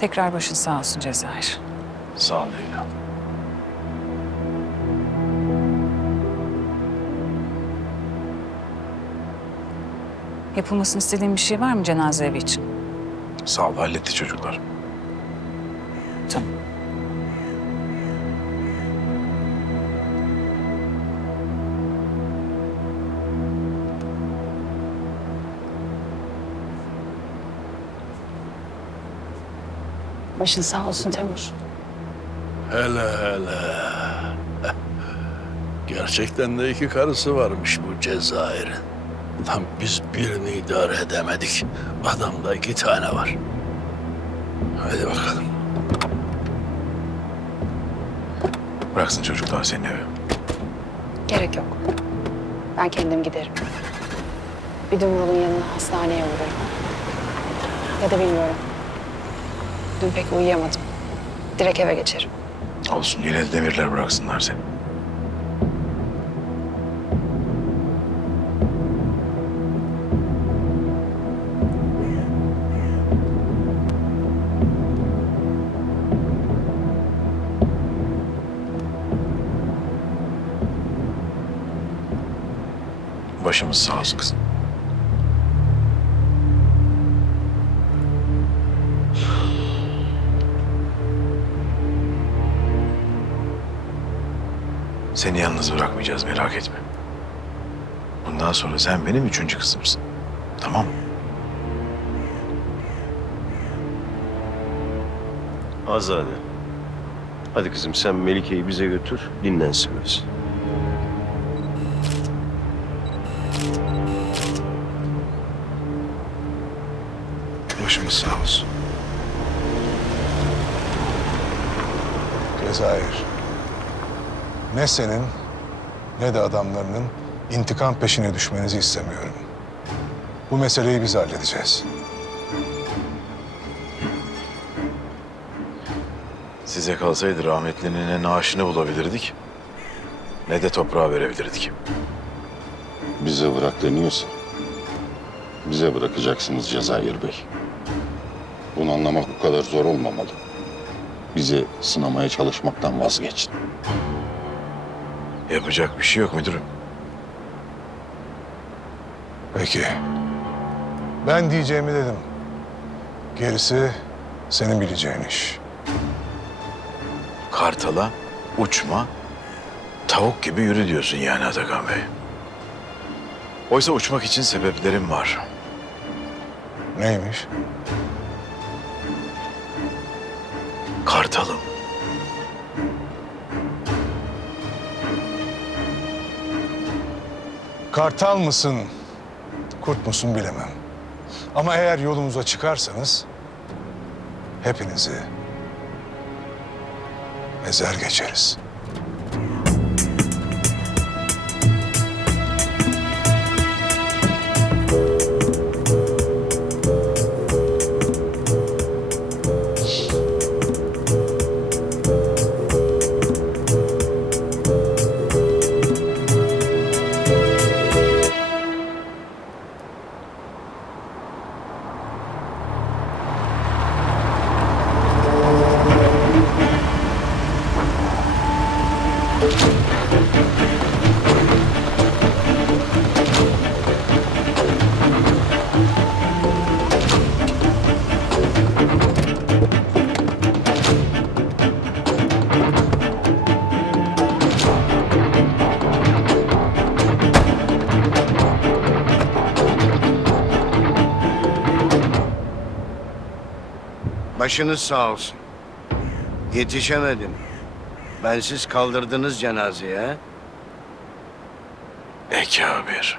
Tekrar başın sağ olsun Cezayir. Sağ ol Leyla. Yapılmasını istediğin bir şey var mı cenaze evi için? Sağ ol halletti çocuklar. Tamam. Başın sağ olsun Temur. Hele hele. Gerçekten de iki karısı varmış bu Cezayir'in. Lan biz birini idare edemedik. Adamda iki tane var. Hadi bakalım. Bıraksın çocuklar senin eve. Gerek yok. Ben kendim giderim. Bir Dumrul'un yanına hastaneye uğrarım. Ya da bilmiyorum. Dün pek uyuyamadım. Direkt eve geçerim. Olsun yine de demirler bıraksınlar seni. Başımız sağ olsun kızım. Seni yalnız bırakmayacağız merak etme. Bundan sonra sen benim üçüncü kızımsın. Tamam mı? Azade. Hadi kızım sen Melike'yi bize götür, dinlensin biraz. Başımız sağ olsun. Cezayir. Ne senin ne de adamlarının intikam peşine düşmenizi istemiyorum. Bu meseleyi biz halledeceğiz. Size kalsaydı rahmetlinin ne naaşını bulabilirdik... ...ne de toprağa verebilirdik. Bize bırak deniyorsa bize bırakacaksınız Cezayir Bey. Bunu anlamak bu kadar zor olmamalı. Bizi sınamaya çalışmaktan vazgeçin. Yapacak bir şey yok müdürüm. Peki. Ben diyeceğimi dedim. Gerisi senin bileceğin iş. Kartala uçma, tavuk gibi yürü diyorsun yani Atakan Bey. Oysa uçmak için sebeplerim var. Neymiş? Kartalım. Kartal mısın, kurt musun bilemem. Ama eğer yolumuza çıkarsanız hepinizi ezer geçeriz. Başınız sağ olsun. Yetişemedim. Bensiz kaldırdınız cenazeye. ha? Ekabir.